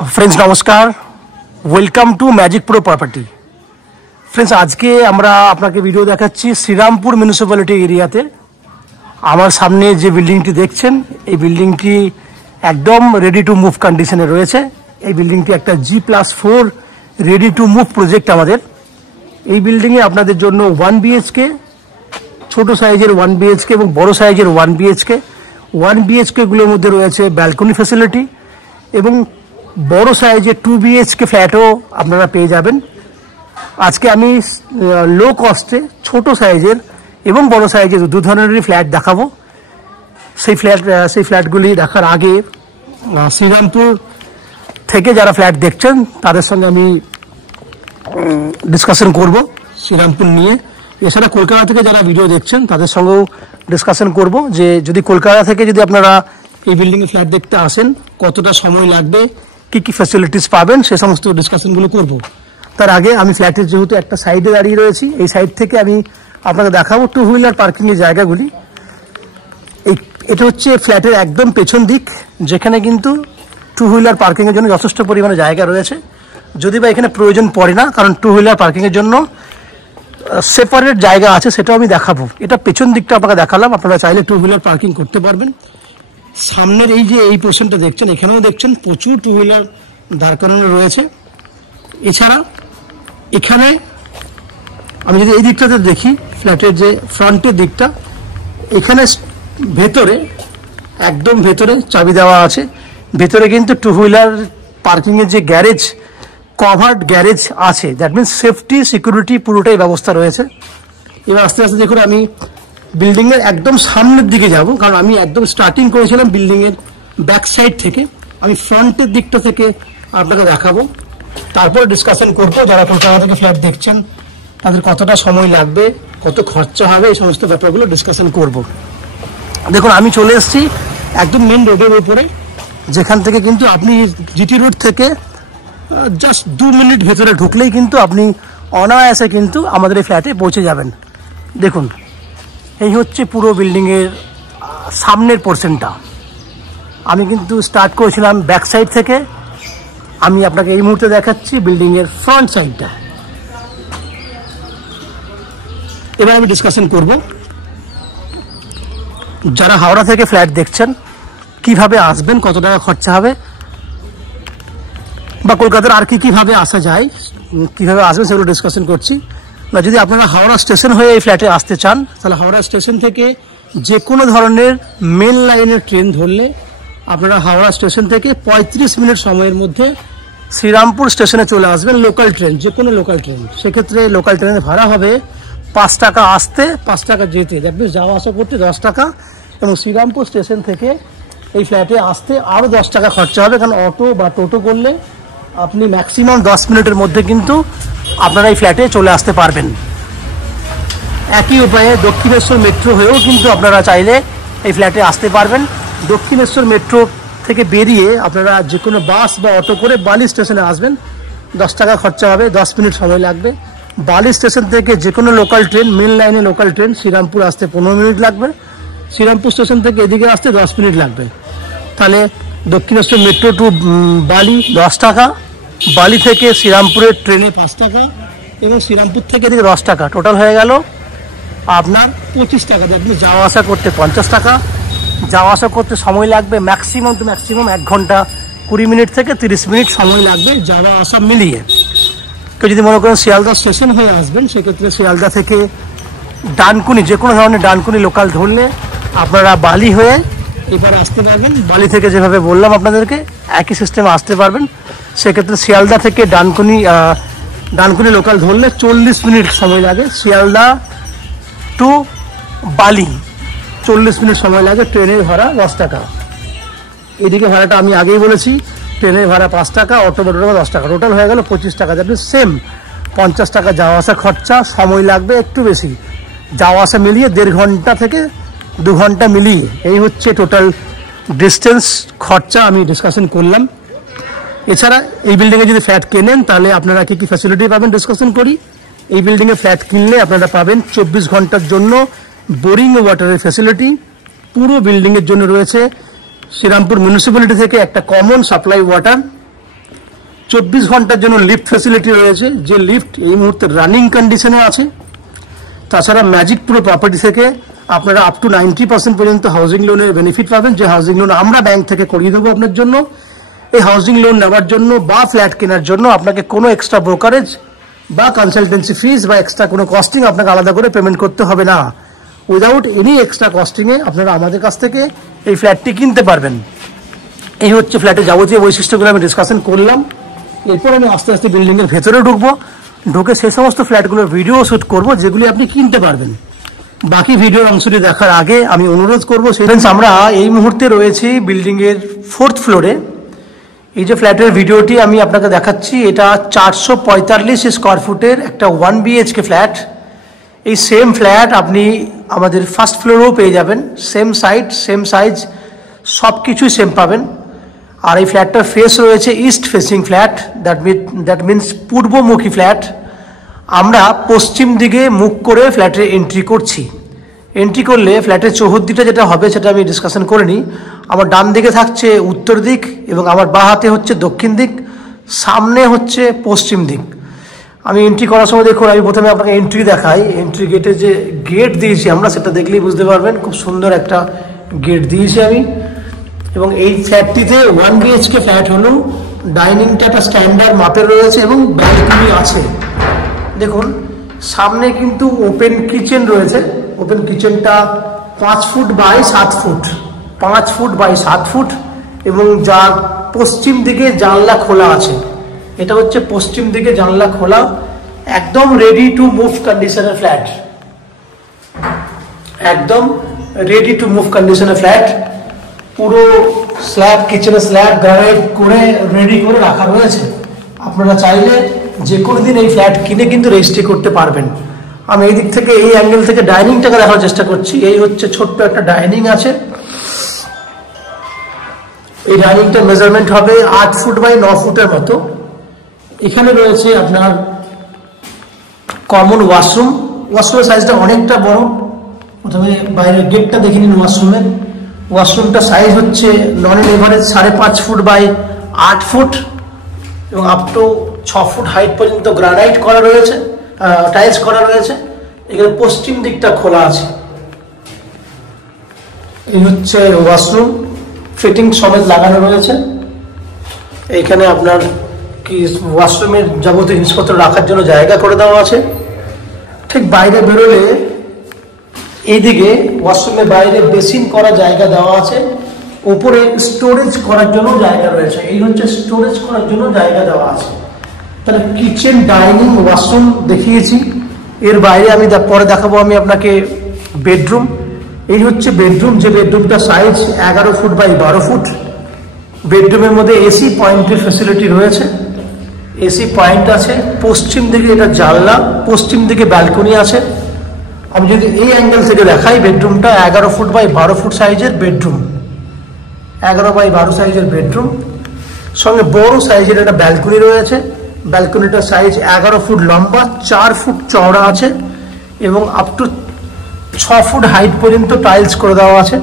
Friends नमस्कार, welcome to magic pro property. Friends आज के আমরা আপনাকে ভিডিও দেখাচ্ছি শ্রীরামপুর মিউনিসিপ্যালিটি এরিয়াতে। আমার সামনে যে বিল্ডিংটি দেখছেন এই বিল্ডিংটি একদম রেডি টু মুভ কন্ডিশনে রয়েছে। এই বিল্ডিংটি একটা G+4 ready to move project আমাদের। এই বিল্ডিং এ আপনাদের জন্য 1 BHK, ছোট সাইজের 1 BHK এবং বড় সাইজের 1 BHK। 1 BHK গুলোর মধ্যে রয়েছে ব্যালকনি ফ্যাসিলিটি এবং বড় সাইজের 2 BHK ফ্ল্যাটও আপনারা পেয়ে যাবেন। আজকে আমি লো কস্টে ছোট সাইজের এবং বড় সাইজের দু ধরনেরই ফ্ল্যাট দেখাবো। সেই ফ্ল্যাটগুলি দেখার আগে শ্রীরামপুর থেকে যারা ফ্ল্যাট দেখছেন তাদের সঙ্গে আমি ডিসকাশন করব শ্রীরামপুর নিয়ে। এছাড়া কলকাতা থেকে যারা ভিডিও দেখছেন তাদের সঙ্গেও ডিসকাশন করব যে যদি কলকাতা থেকে যদি আপনারা এই বিল্ডিংয়ে ফ্ল্যাট দেখতে আসেন কতটা সময় লাগবে, কি কি ফ্যাসিলিটিস পাবেন, সে সমস্ত ডিসকাশনগুলো করব। তার আগে আমি ফ্ল্যাটের যেহেতু একটা সাইডে দাঁড়িয়ে রয়েছি, এই সাইড থেকে আমি আপনাকে দেখাবো টু হুইলার পার্কিংয়ের জায়গাগুলি। এটা হচ্ছে ফ্ল্যাটের একদম পেছন দিক, যেখানে কিন্তু টু হুইলার পার্কিংয়ের জন্য যথেষ্ট পরিমাণে জায়গা রয়েছে। যদি বা এখানে প্রয়োজন পড়ে না, কারণ টু হুইলার পার্কিংয়ের জন্য সেপারেট জায়গা আছে, সেটাও আমি দেখাবো। এটা পেছন দিকটা আপনাকে দেখালাম, আপনারা চাইলে টু হুইলার পার্কিং করতে পারবেন। সামনের এই যে এই পোর্শনটা দেখছেন, এখানেও দেখছেন প্রচুর টু হুইলার দাঁড় করানো রয়েছে। এছাড়া এখানে আমি যদি এই দিকটাতে দেখি, ফ্ল্যাটের যে ফ্রন্টের দিকটা, এখানে ভেতরে একদম ভেতরে চাবি দেওয়া আছে। ভেতরে কিন্তু টু হুইলার পার্কিংয়ের যে গ্যারেজ, কভার্ড গ্যারেজ আছে, দ্যাট মিনস সেফটি সিকিউরিটি পুরোটাই ব্যবস্থা রয়েছে। এবার আস্তে আস্তে দেখুন আমি বিল্ডিংয়ের একদম সামনের দিকে যাব, কারণ আমি একদম স্টার্টিং করেছিলাম বিল্ডিংয়ের ব্যাক সাইড থেকে। আমি ফ্রন্টের দিকটা থেকে আপনাকে দেখাবো, তারপর ডিসকাশন করবো যারা কলকাতা থেকে ফ্ল্যাট দেখছেন তাদের কতটা সময় লাগবে, কত খরচা হবে, এই সমস্ত ব্যাপারগুলো ডিসকাশন করব। দেখুন আমি চলে এসেছি একদম মেন রোডের উপরে, যেখান থেকে কিন্তু আপনি জিটি রোড থেকে জাস্ট 2 মিনিট ভেতরে ঢুকলেই কিন্তু আপনি অনায়াসে কিন্তু আমাদের এই ফ্ল্যাটে পৌঁছে যাবেন। দেখুন এই হচ্ছে পুরো বিল্ডিংয়ের সামনের পোর্শনটা। আমি কিন্তু স্টার্ট করেছিলাম ব্যাক সাইড থেকে, আমি আপনাকে এই মুহূর্তে দেখাচ্ছি বিল্ডিংয়ের ফ্রন্ট সাইডটা। এবার আমি ডিসকাশন করব যারা হাওড়া থেকে ফ্ল্যাট দেখছেন কিভাবে আসবেন, কত টাকা খরচা হবে, বা কলকাতার আর কিভাবে আসা যায়, কিভাবে আসবেন সেগুলো ডিসকাশন করছি। না যদি আপনারা হাওড়া স্টেশন হয়ে এই ফ্ল্যাটে আসতে চান, তাহলে হাওড়া স্টেশন থেকে যে কোনো ধরনের মেন লাইনের ট্রেন ধরলে আপনারা হাওড়া স্টেশন থেকে 35 মিনিট সময়ের মধ্যে শ্রীরামপুর স্টেশনে চলে আসবেন। লোকাল ট্রেন, যে কোনো লোকাল ট্রেন, সেক্ষেত্রে লোকাল ট্রেনের ভাড়া হবে 5 টাকা আসতে, 5 টাকা যেতে, দ্যাট মিনস যাওয়া আসা করতে 10 টাকা, এবং শ্রীরামপুর স্টেশন থেকে এই ফ্ল্যাটে আসতে আরও 10 টাকা খরচা হবে, কারণ অটো বা টোটো করলে আপনি ম্যাক্সিমাম 10 মিনিটের মধ্যে কিন্তু আপনারা এই ফ্ল্যাটে চলে আসতে পারবেন। একই উপায়ে দক্ষিণেশ্বর মেট্রো হয়েও কিন্তু আপনারা চাইলে এই ফ্ল্যাটে আসতে পারবেন। দক্ষিণেশ্বর মেট্রো থেকে বেরিয়ে আপনারা যে কোনো বাস বা অটো করে বালি স্টেশনে আসবেন, 10 টাকা খরচা হবে, 10 মিনিট সময় লাগবে। বালি স্টেশন থেকে যে কোনো লোকাল ট্রেন, মেন লাইনে লোকাল ট্রেন শ্রীরামপুর আসতে 15 মিনিট লাগবে, শ্রীরামপুর স্টেশন থেকে এদিকে আসতে 10 মিনিট লাগবে। তাহলে দক্ষিণেশ্বর মেট্রো টু বালি 10 টাকা, বালি থেকে শ্রীরামপুরের ট্রেনে 5 টাকা, এবং শ্রীরামপুর থেকে এদিকে 10 টাকা, টোটাল হয়ে গেল আপনার 25 টাকা। আপনি যাওয়া আসা করতে 50 টাকা, যাওয়া আসা করতে সময় লাগবে ম্যাক্সিমাম 1 ঘন্টা 20 মিনিট থেকে 30 মিনিট সময় লাগবে যাওয়া আসা মিলিয়ে। কেউ যদি মনে করেন শিয়ালদা স্টেশন হয়ে আসবেন, সেক্ষেত্রে শিয়ালদা থেকে ডানকুনি, যে কোনো ধরনের ডানকুনি লোকাল ধরলে আপনারা বালি হয়ে এবার আসতে পারবেন। বালি থেকে যেভাবে বললাম আপনাদেরকে একই সিস্টেমে আসতে পারবেন। সেক্ষেত্রে শিয়ালদা থেকে ডানকুনি লোকাল ধরলে 40 মিনিট সময় লাগে। শিয়ালদা টু বালি 40 মিনিট সময় লাগে। ট্রেনের ভাড়া 10 টাকা। এদিকে ভাড়াটা আমি আগেই বলেছি, ট্রেনের ভাড়া 5 টাকা, অটো ভাড়া 10 টাকা, টোটাল হয়ে গেল 25 টাকা। যাতে সেম 50 টাকা যাওয়া আসা খরচা, সময় লাগবে একটু বেশি, যাওয়া আসা মিলিয়ে 1.5 ঘন্টা থেকে 2 ঘন্টা মিলিয়ে এই হচ্ছে টোটাল ডিস্টেন্স খরচা আমি ডিসকাশন করলাম। এছাড়া এই বিল্ডিংয়ে যদি ফ্ল্যাট কেনেন তাহলে আপনারা কি কি ফ্যাসিলিটি পাবেন ডিসকাশন করি। এই বিল্ডিংয়ে ফ্ল্যাট কিনলে আপনারা পাবেন 24 ঘন্টার জন্য বোরিং ওয়াটারের ফ্যাসিলিটি। পুরো বিল্ডিংয়ের জন্য রয়েছে শ্রীরামপুর মিউনিসিপ্যালিটি থেকে একটা কমন সাপ্লাই ওয়াটার। 24 ঘন্টার জন্য লিফট ফ্যাসিলিটি রয়েছে, যে লিফট এই মুহূর্তে রানিং কন্ডিশনে আছে। তাছাড়া ম্যাজিক প্রো প্রপার্টি থেকে আপনারা আপ টু 90% পর্যন্ত হাউজিং লোনের বেনিফিট পাবেন, যে হাউজিং লোন আমরা ব্যাংক থেকে করিয়ে দেবো আপনার জন্য। এই হাউজিং লোন নেওয়ার জন্য বা ফ্ল্যাট কেনার জন্য আপনাকে কোনো এক্সট্রা ব্রোকারেজ বা কনসালটেন্সি ফিস বা এক্সট্রা কোনো কস্টিং আপনাকে আলাদা করে পেমেন্ট করতে হবে না। উইদাউট এনি এক্সট্রা কস্টিংয়ে আপনারা আমাদের কাছ থেকে এই ফ্ল্যাটটি কিনতে পারবেন। এই হচ্ছে ফ্ল্যাটের যাবতীয় বৈশিষ্ট্যগুলো আমি ডিসকাশন করলাম। এরপর আমি আস্তে আস্তে বিল্ডিংয়ের ভেতরে ঢুকবো, ঢুকে সেই সমস্ত ফ্ল্যাটগুলোর ভিডিও শ্যুট করবো যেগুলি আপনি কিনতে পারবেন। বাকি ভিডিওর অংশটি দেখার আগে আমি অনুরোধ করবো, ফ্রেন্ডস আমরা এই মুহূর্তে রয়েছি বিল্ডিংয়ের 4th ফ্লোরে। এই যে ফ্ল্যাটের ভিডিওটি আমি আপনাকে দেখাচ্ছি, এটা 445 স্কোয়ার ফুটের একটা 1 BHK ফ্ল্যাট। এই সেম ফ্ল্যাট আপনি আমাদের 1st ফ্লোরেও পেয়ে যাবেন, সেম সাইট সেম সাইজ সব কিছুই সেম পাবেন। আর এই ফ্ল্যাটটার ফেস রয়েছে east facing flat, that means পূর্বমুখী ফ্ল্যাট। আমরা পশ্চিম দিকে মুখ করে ফ্ল্যাটে এন্ট্রি করছি। এন্ট্রি করলে ফ্ল্যাটের চৌহদ্দিটা যেটা হবে সেটা আমি ডিসকাশন করে নিই। আমার ডান দিকে থাকছে উত্তর দিক এবং আমার বাঁ হাতে হচ্ছে দক্ষিণ দিক, সামনে হচ্ছে পশ্চিম দিক। আমি এন্ট্রি করার সময় দেখুন, আমি প্রথমে আপনাকে এন্ট্রি দেখাই। এন্ট্রি গেটে যে গেট দিয়েছি আমরা, সেটা দেখলেই বুঝতে পারবেন খুব সুন্দর একটা গেট দিয়েছি আমি। এবং এই ফ্ল্যাটটিতে 1 BHK ফ্ল্যাট হলো, ডাইনিংটা একটা স্ট্যান্ডার্ড মাপের রয়েছে এবং ব্যালকনি আছে। দেখুন সামনে কিন্তু ওপেন কিচেন রয়েছে। ওপেন কিচেনটা 5 foot by 7 foot, 5 foot by 7 foot, এবং যার পশ্চিম দিকে জানলা খোলা আছে। এটা হচ্ছে পশ্চিম দিকে জানলা খোলা, একদম রেডি টু মুভ কন্ডিশনের ফ্ল্যাট, একদম রেডি টু মুভ কন্ডিশনের ফ্ল্যাট। পুরো স্ল্যাব, কিচেনের স্ল্যাব গ্রানাইট করে রেডি করে রাখা রয়েছে। আপনারা চাইলে যে কোনো দিন এই ফ্ল্যাট কিনে কিন্তু রেজিস্ট্রি করতে পারবেন। আমি এই দিক থেকে, এই অ্যাঙ্গেল থেকে ডাইনিংটাকে দেখার চেষ্টা করছি। এই হচ্ছে ছোট্ট একটা ডাইনিং আছে। এই ডাইনিংটার মেজারমেন্ট হবে 8 ফুট বাই 9 ফুটের মতো। এখানে রয়েছে আপনার কমন ওয়াশরুম। ওয়াশরুমের সাইজটা অনেকটা বড়। প্রথমে বাইরের গেটটা দেখে নিন ওয়াশরুমের। ওয়াশরুমটা সাইজ হচ্ছে নন এভারেজ 5.5 ফুট বাই 8 ফুট এবং আপ টু 6 ফুট হাইট পর্যন্ত গ্রানাইট করা রয়েছে, টাইলস করা রয়েছে। এখানে পশ্চিম দিকটা খোলা আছে। এই হচ্ছে ওয়াশরুম, ফিটিং সমেত লাগানো রয়েছে। এইখানে আপনার কি ওয়াশরুমের যাবতীয় জিনিসপত্র রাখার জন্য জায়গা করে দেওয়া আছে। ঠিক বাইরে বেরোলে এইদিকে ওয়াশরুমের বাইরে বেসিন করা জায়গা দেওয়া আছে, উপরে স্টোরেজ করার জন্য জায়গা রয়েছে। এই হচ্ছে স্টোরেজ করার জন্য জায়গা দেওয়া আছে। তাহলে কিচেন, ডাইনিং, ওয়াশরুম দেখিয়েছি। এর বাইরে আমি পরে দেখাবো আমি আপনাকে বেডরুম। এই হচ্ছে বেডরুম, যে বেডরুমটা সাইজ 11 ফুট বাই 12 ফুট। বেডরুমের মধ্যে এসি পয়েন্টের ফ্যাসিলিটি রয়েছে, এসি পয়েন্ট আছে। পশ্চিম দিকে এটা জানলা, পশ্চিম দিকে ব্যালকনি আছে। আমি যদি এই অ্যাঙ্গেল থেকে দেখাই, বেডরুমটা 11 ফুট বাই 12 ফুট সাইজের বেডরুম, 11 বাই 12 সাইজের বেডরুম। সঙ্গে বড় সাইজের একটা ব্যালকনি রয়েছে। ব্যালকনিটার সাইজ 11 ফুট লম্বা, 4 ফুট চওড়া আছে এবং আপ টু 6 ফুট হাইট পর্যন্ত টাইলস করে দেওয়া আছে।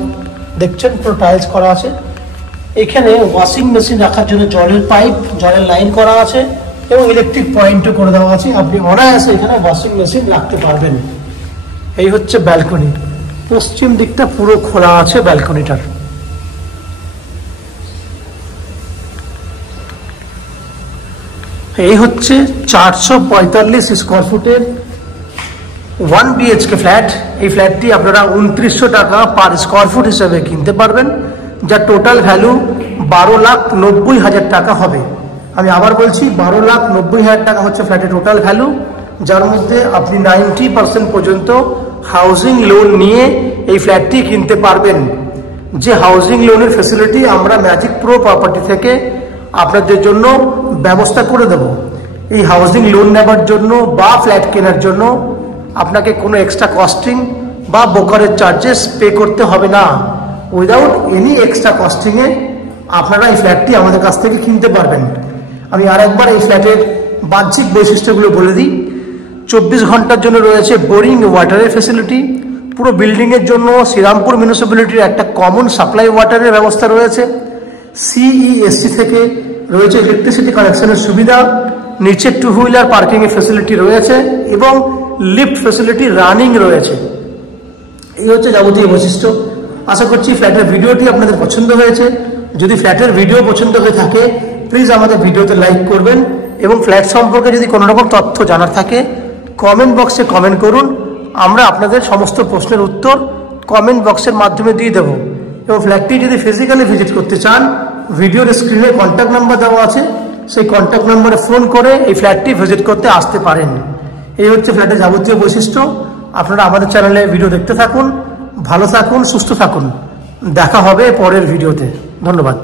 দেখছেন পুরো টাইলস করা আছে। এখানে ওয়াশিং মেশিন রাখার জন্য জলের পাইপ, জলের লাইন করা আছে এবং ইলেকট্রিক পয়েন্টও করে দেওয়া আছে। আপনি অনায়াসে এখানে ওয়াশিং মেশিন রাখতে পারবেন। এই হচ্ছে ব্যালকনি, পশ্চিম দিকটা পুরো খোলা আছে ব্যালকনিটার। এই হচ্ছে 445 স্কোয়ার ফুটের 1 BHK ফ্ল্যাট। এই ফ্ল্যাটটি আপনারা 2900 টাকা পার স্কোয়ার ফুট হিসেবে কিনতে পারবেন, যার টোটাল ভ্যালু 12,90,000 টাকা হবে। আমি আবার বলছি, 12,90,000 টাকা হচ্ছে ফ্ল্যাটের টোটাল ভ্যালু, যার মধ্যে আপনি 90% পর্যন্ত হাউজিং লোন নিয়ে এই ফ্ল্যাটটি কিনতে পারবেন। যে হাউজিং লোনের ফ্যাসিলিটি আমরা ম্যাজিক প্রো প্রপার্টি থেকে আপনাদের জন্য ব্যবস্থা করে দেব। এই হাউজিং লোন নেবার জন্য বা ফ্ল্যাট কেনার জন্য আপনাকে কোনো এক্সট্রা কস্টিং বা ব্রোকারেজ চার্জেস পে করতে হবে না। উইদাউট এনি এক্সট্রা কস্টিংয়ে আপনারা এই ফ্ল্যাটটি আমাদের কাছ থেকে কিনতে পারবেন। আমি আরেকবার এই ফ্ল্যাটের বাহ্যিক বৈশিষ্ট্যগুলো বলে দিই। 24 ঘন্টার জন্য রয়েছে বোরিং ওয়াটারের ফ্যাসিলিটি। পুরো বিল্ডিংয়ের জন্য শ্রীরামপুর মিউনিসিপ্যালিটির একটা কমন সাপ্লাই ওয়াটারের ব্যবস্থা রয়েছে। CESC থেকে রয়েছে ইলেকট্রিসিটি কানেকশনের সুবিধা, নিচে 2 হুইলার পার্কিং এর ফ্যাসিলিটি রয়েছে এবং লিফট ফ্যাসিলিটি রানিং রয়েছে। এই হচ্ছে যাবতীয় বৈশিষ্ট্য। আশা করছি ফ্ল্যাটের ভিডিওটি আপনাদের পছন্দ হয়েছে। যদি ফ্ল্যাটের ভিডিও পছন্দ হয়ে থাকে প্লিজ আমাদের ভিডিওতে লাইক করবেন এবং ফ্ল্যাট সম্পর্কে যদি কোনো রকম তথ্য জানার থাকে কমেন্ট বক্সে কমেন্ট করুন। আমরা আপনাদের সমস্ত প্রশ্নের উত্তর কমেন্ট বক্সের মাধ্যমে দিয়ে দেবো। এবং ফ্ল্যাটটি যদি ফিজিক্যালি ভিজিট করতে চান ভিডিওর স্ক্রিনে কন্ট্যাক্ট নাম্বার দেওয়া আছে, সেই কন্ট্যাক্ট নাম্বারে ফোন করে এই ফ্ল্যাটটি ভিজিট করতে আসতে পারেন। এই হচ্ছে ফ্ল্যাটের যাবতীয় বৈশিষ্ট্য। আপনারা আমাদের চ্যানেলে ভিডিও দেখতে থাকুন, ভালো থাকুন, সুস্থ থাকুন। দেখা হবে পরের ভিডিওতে। ধন্যবাদ।